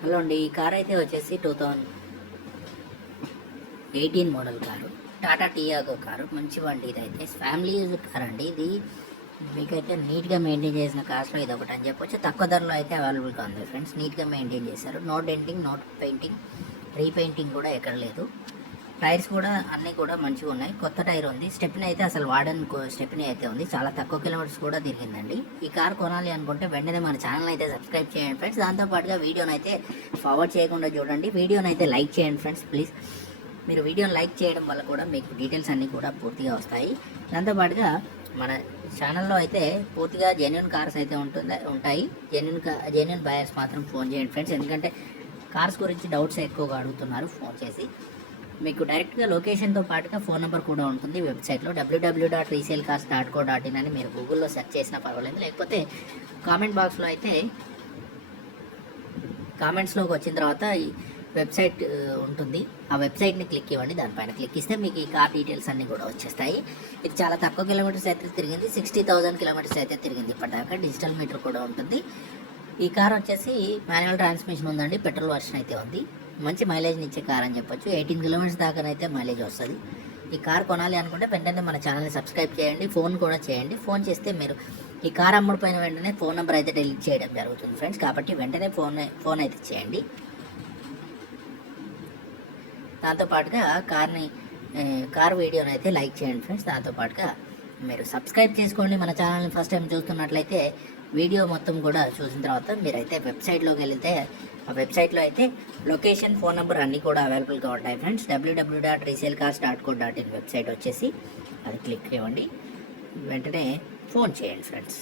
Hello అండి ఈ car అయితే వచ్చేసి two thousand eighteen model car. Tata Tiago car మంచి బండి ఇదైతే. ఫ్యామిలీ యూజ్ కార్ అండి ఇది. మీకైతే నీట్గా మెయింటైన్ చేసిన కార్స్లో ఇది ఒకటి అని చెప్పొచ్చు. తక్కువ ధరలో అయితే అవైలబుల్గా ఉంది ఫ్రెండ్స్ నీట్గా మెయింటైన్ చేశారు. No denting no painting repainting కూడా ఎక్కడ లేదు. టైర్స్ కూడా అన్నీ కూడా మంచిగా ఉన్నాయి. కొత్త టైర్ ఉంది. స్టెప్ని అయితే అసలు వాడని స్టెప్ని అయితే ఉంది. చాలా తక్కువ కిలోమీటర్స్ కూడా తిరిగిందండి. ఈ కార్ కొనాలి అనుకుంటే వెంటనే మన ఛానల్ అయితే సబ్స్క్రైబ్ చేయండి ఫ్రెండ్స్. దాంతోపాటుగా వీడియోని అయితే ఫార్వర్డ్ చేయకుండా చూడండి. వీడియోని అయితే లైక్ చేయండి ఫ్రెండ్స్ ప్లీజ్. మీరు వీడియోని లైక్ చేయడం వల్ల కూడా మీకు డీటెయిల్స్ అన్నీ కూడా పూర్తిగా వస్తాయి. దాంతోపాటుగా మన ఛానల్లో అయితే పూర్తిగా జెన్యున్ కార్స్ అయితే ఉంటుంది ఉంటాయి. జెన్యున్ జెన్యున్ బయర్స్ మాత్రం ఫోన్ చేయండి ఫ్రెండ్స్. ఎందుకంటే కార్స్ గురించి డౌట్స్ ఎక్కువగా అడుగుతున్నారు. ఫోన్ చేసి మీకు డైరెక్ట్గా లొకేషన్తో పాటుగా ఫోన్ నెంబర్ కూడా ఉంటుంది. వెబ్సైట్లో W W dot resale cars dot co dot in అని మీరు గూగుల్లో సెర్చ్ చేసినా పర్వాలేదు. లేకపోతే కామెంట్ బాక్స్లో అయితే కామెంట్స్లోకి వచ్చిన తర్వాత ఈ వెబ్సైట్ ఉంటుంది. ఆ వెబ్సైట్ని క్లిక్ ఇవ్వండి. దానిపైన క్లిక్ ఇస్తే మీకు ఈ కార్ డీటెయిల్స్ అన్నీ కూడా వచ్చేస్తాయి. ఇది చాలా తక్కువ కిలోమీటర్స్ అయితే తిరిగింది. సిక్స్టీ థౌసండ్ కిలోమీటర్స్ అయితే తిరిగింది ఇప్పటిదాకా. డిజిటల్ మీటర్ కూడా ఉంటుంది. ఈ కార్ వచ్చేసి మాన్యువల్ ట్రాన్స్మిషన్ ఉందండి. పెట్రోల్ వర్షన్ అయితే ఉంది. మంచి మైలేజ్ని ఇచ్చే కార్ అని చెప్పొచ్చు. ఎయిటీన్ కిలోమీటర్స్ దాకానైతే మైలేజ్ వస్తుంది. ఈ కార్ కొనాలి అనుకుంటే వెంటనే మన ఛానల్ని సబ్స్క్రైబ్ చేయండి. ఫోన్ కూడా చేయండి. ఫోన్ చేస్తే మీరు ఈ కార్ అమ్ముడిపోయిన వెంటనే ఫోన్ నెంబర్ అయితే డెలీట్ చేయడం జరుగుతుంది ఫ్రెండ్స్ కాబట్టి వెంటనే ఫోన్ ఫోన్ అయితే చేయండి. దాంతోపాటుగా కార్ని కార్ వీడియోని అయితే లైక్ చేయండి ఫ్రెండ్స్ దాంతోపాటుగా మీరు సబ్స్క్రైబ్ చేసుకోండి. మన ఛానల్ని ఫస్ట్ టైం చూస్తున్నట్లయితే వీడియో మొత్తం కూడా చూసిన తర్వాత మీరైతే వెబ్సైట్లోకి వెళితే ఆ వెబ్సైట్లో అయితే లొకేషన్ ఫోన్ నెంబర్ అన్నీ కూడా అవైలబుల్గా ఉంటాయి friends. W W dot resale cars dot co dot in website వచ్చేసి అది క్లిక్ ఇవ్వండి వెంటనే ఫోన్ చేయండి ఫ్రెండ్స్.